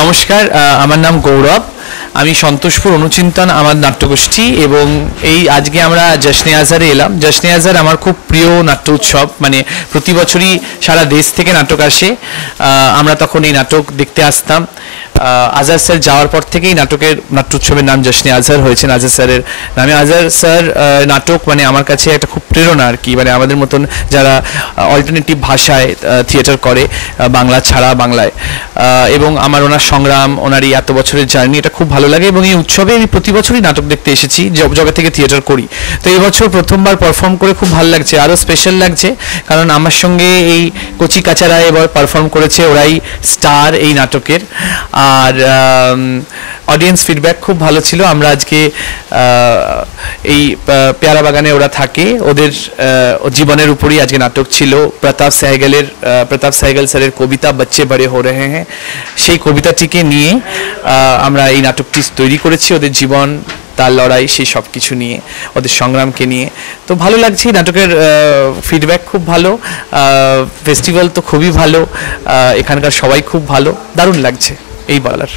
নমস্কার, আমার নাম গৌরব। আমি সন্তোষপুর অনুচিন্তন আমার নাট্যগোষ্ঠী এবং এই আজকে আমরা জশ্নে আজহারে এলাম। জশ্নে আজহার আমার খুব প্রিয় নাট্য উৎসব, মানে প্রতি বছরই সারা দেশ থেকে নাটক আসে। আমরা তখন এই নাটক দেখতে আসতাম। আজহার স্যার যাওয়ার পর থেকেই নাট্য উৎসবের নাম জশ্নে আজহার হয়েছে আজহার স্যারের নামে। আজহার স্যার নাটক মানে আমার কাছে একটা খুব প্রেরণা আর কি, মানে আমাদের মতন যারা অল্টারনেটিভ ভাষায় থিয়েটার করে, বাংলা ছাড়া বাংলায়, এবং আমার ওনার সংগ্রাম, ওনার এই এত বছরের জার্নি, এটা খুব ভালো লাগে। এবং এই উৎসবে আমি প্রতি বছরই নাটক দেখতে এসেছি, জবে থেকে থিয়েটার করি। তো এই বছর প্রথমবার পারফর্ম করে খুব ভালো লাগছে, আরও স্পেশাল লাগছে, কারণ আমার সঙ্গে এই কচি কাচারা এবার পারফর্ম করেছে, ওরাই স্টার এই নাটকের। আর অডিয়েন্স ফিডব্যাক খুব ভালো ছিল। আমরা আজকে এই পেয়ারা বাগানে ওরা থাকে, ওদের জীবনের উপরই আজকে নাটক ছিল। প্রতাপ সাহেগেল স্যারের কবিতা বাচ্চে বড়ে হো রহে হ্যাঁ, সেই কবিতাটিকে নিয়ে আমরা এই নাটকটি তৈরি করেছি। ওদের জীবন, তার লড়াই, সেই সব কিছু নিয়ে, ওদের সংগ্রামকে নিয়ে। তো ভালো লাগছে, নাটকের ফিডব্যাক খুব ভালো, ফেস্টিভ্যাল তো খুবই ভালো, এখানকার সবাই খুব ভালো, দারুণ লাগছে এই বলার।